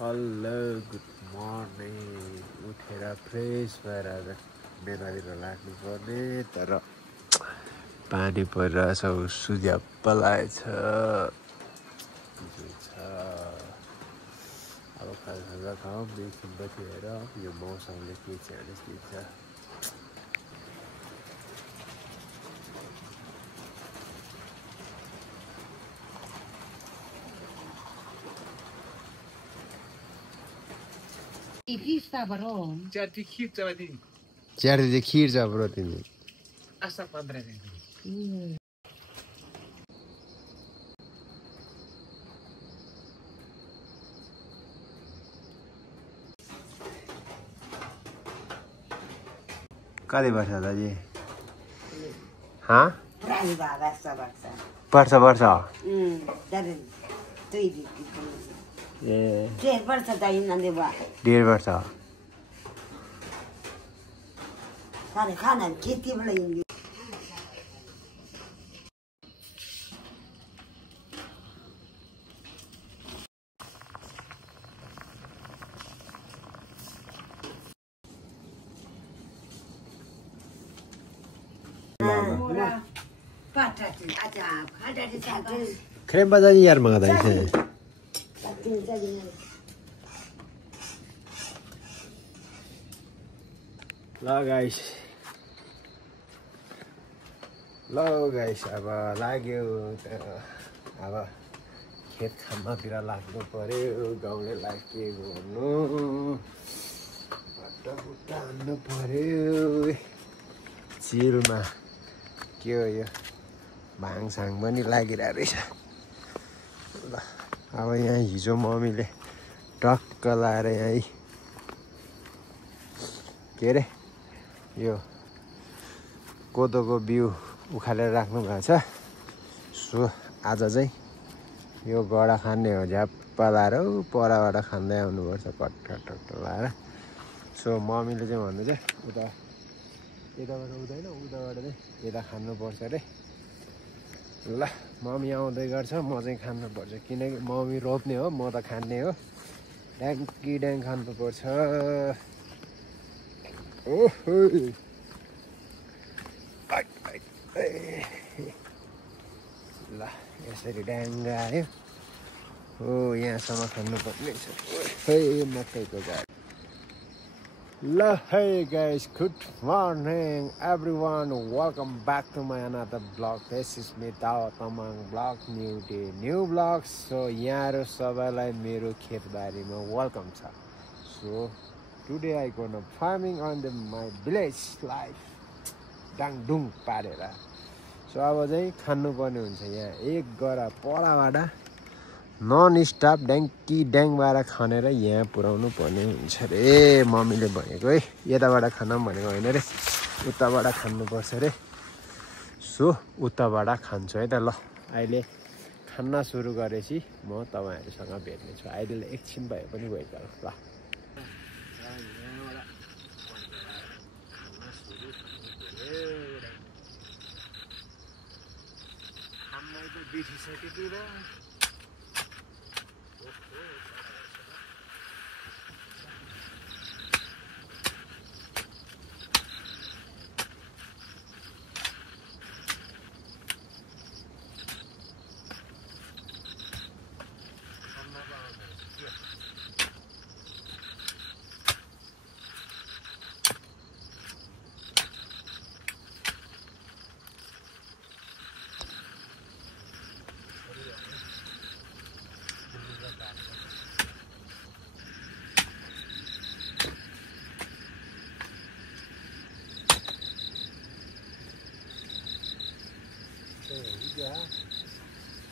Hello good morning उठेर fresh भएर मेलातिर लाग्नुपर्ने तर पानी परिरहेछ सुझ्याप्प लागेछ अब खाजा खाऊँ एकछिन बसेर यो मौसमले के चाहिँ हालिस दिन्छ च्यार्दी खिर छ ब्रो तिमी Asa 15 दिन कति वर्ष दाजु हाँ वर्ष वर्ष ए 1.5 वर्ष खाना खेती बड़ा क्रेम बजा यार मंगाता है ल गाइस अब लाग्यो अब खेत खामतिर लाग्नु पर्यो गाउँले के गर्नु बट्टा हान्नु पर्यो चिलमा के हो यो भाङसाङ पनि लागिरहेको रहेछ ल अब यहाँ हिजो मम्मीले टक्क लाएर यहाँ के अरे यो कोदोको बिउ उखालेर राख्नु भएको छ सो आज चाहिँ यो गडा खाने हो झ्याप्पा लाएर पराबाट खाँदै आउनुपर्छ कट्ट लाएर सो मम्मीले चाहिँ भन्नु चाहिँ उता यताबाट हुँदैन उताबाट चाहिँ यता खानुपर्छ अरे ल मम्मी आउँदै गर्छ म चाहिँ खानुपर्छ किनकि मम्मी रोप्ने हो म त खाने हो ड्याङ्की ड्याङ खानुपर्छ ओहो ल यसरी ड्याङ्गा आयो हो यहाँसम्म खानुपर्ने छ मकैको गाडी ल hey guys, good morning everyone, welcome back to my another vlog. This is me Tao Tamang vlog, new day, new vlog. So यहाँहरु सबैलाई मेरो खेतबारीमा वेलकम छ. So today I gonna farming on my village life. डाङडुङ पारेर. So अब चाहिँ खानु पर्ने हुन्छ यहाँ एक गरा पराबाट नन स्टप ड्याङ्की ड्याङबाट खनेर यहाँ पुर्याउनु पर्ने हुन्छ रे मम्मीले भनेको है यताबाट खान भनेको होइन रे उताबाट खानुपर्छ रे सो उताबाट खान्छु है त ल अहिले खाना सुरु गरेपछि म तपाईहरुसँग भेट्ने छु अहिले एकछिन भए पनि वेट गरौँ ल खाना त बिर्सिसकेको र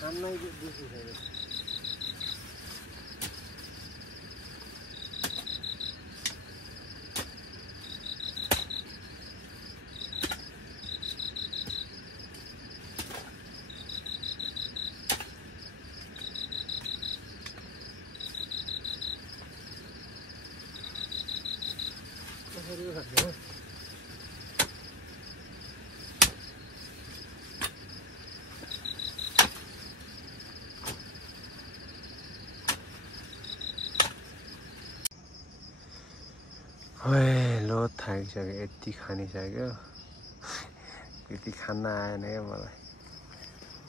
खाना बिर्सिसक्यो ओए लो थाकिसक्यो यति खानिसक्यो त्यति खान आएन क्या मलाई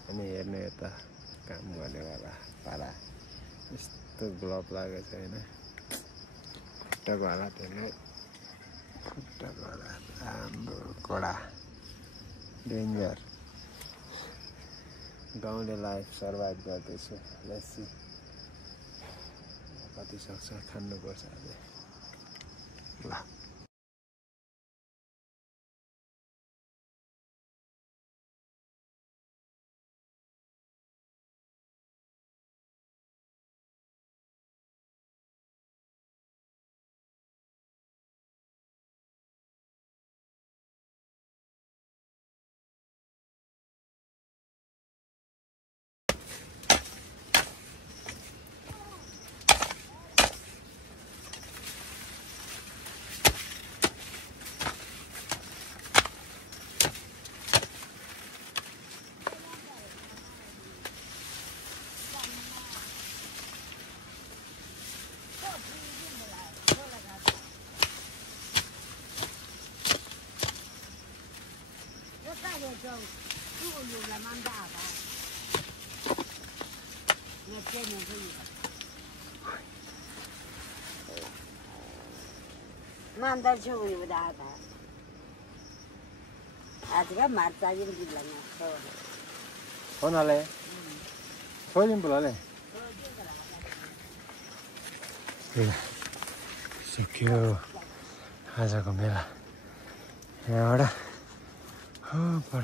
अनि हेर्नु यता काम गर्नेवाला पारा यस्तो ग्लोभ लागेको छ होइन खुट्टाको हालत हेर्नु खुट्टाको हालत राम्रो कडा डेन्जर गाउँले लाइफ सर्भाइभ गर्दैछु लेट्स कति सक्छ खानुपर्छ अझै ल मान्दर छु उनी बदा आता आज का मारता जी भी लगा कोनाले छोडिम पुलाले सक्यो आजको मेला यहाँबाट हो पर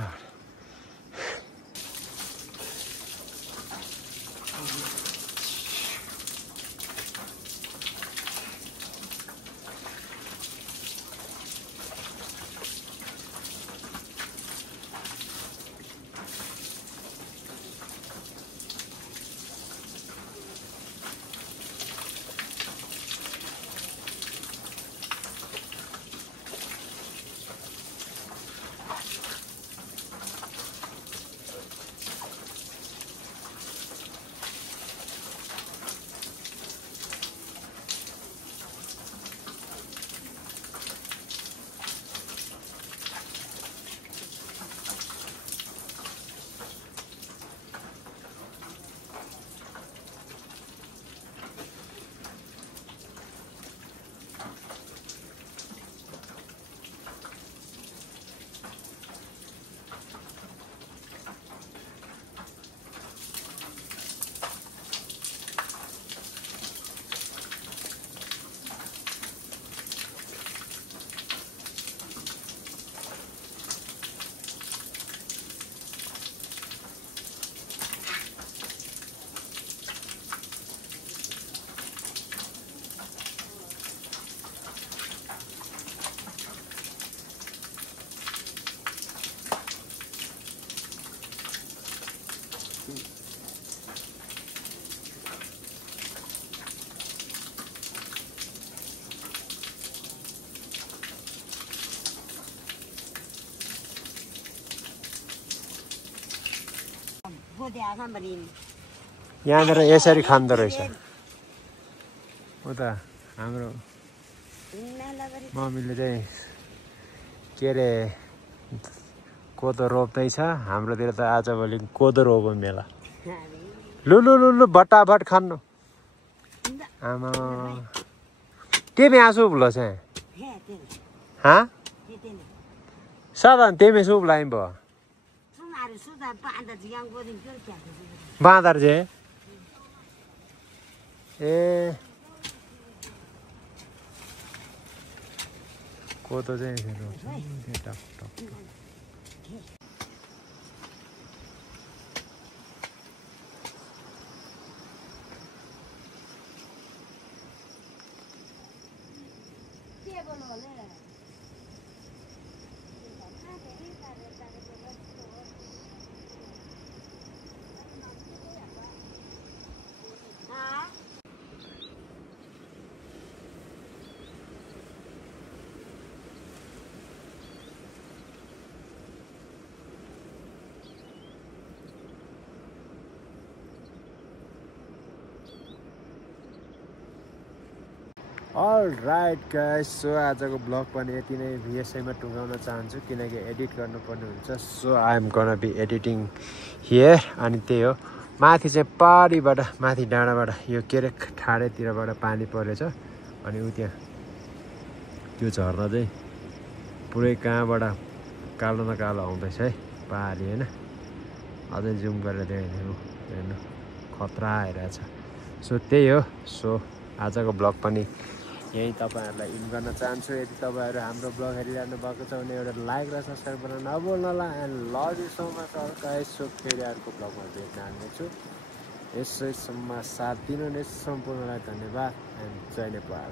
यहाँनिर यसरी खाँदो रहेछ उता हाम्रो मम्मीले चाहिँ के अरे कोदो रोप्दैछ हाम्रोतिर त आजभोलि कोदो रोप्यो मेला लु लु लु लु बट्टाबट खानु आमा के में आंसू बोलो से हाँ साधारण ते में सूप लाइन बो बाँदर जे ए कोदो चाहिँ अलराइट गाइस, सो आजको ब्लग पनि यति नै यसैमा टुङ्गाउन चाहन्छु किनकि एडिट गर्नुपर्ने हुन्छ। So I am gonna be editing here. अनि त्यही हो, माथि चाहिँ पारीबाट माथि डाँडाबाट यो के अरे ठाडेतिरबाट पानी परेछ। अनि उ त्यहाँ त्यो झर्ना चाहिँ पुरै कहाँबाट कालो न कालो आउँदैछ है पारी होइन। अझै जुम गरेर देखाइदिनु हेर्नु खतरा आइरहेछ। सो त्यही हो। सो आजको ब्लग पनि यहीँ तपाईँहरूलाई इन गर्न चाहन्छु। यदि तपाईँहरू हाम्रो ब्लग हेरिरहनु भएको छ भने एउटा लाइक र सब्सक्राइब गर्न नभुल्नुहोला। And love you so much all guys. So फेरि अर्को ब्लगमा भेट्न आउनेछु। यसैसम्म साथ दिनुहुने सम्पूर्णलाई धन्यवाद एन्ड जय नेपाल।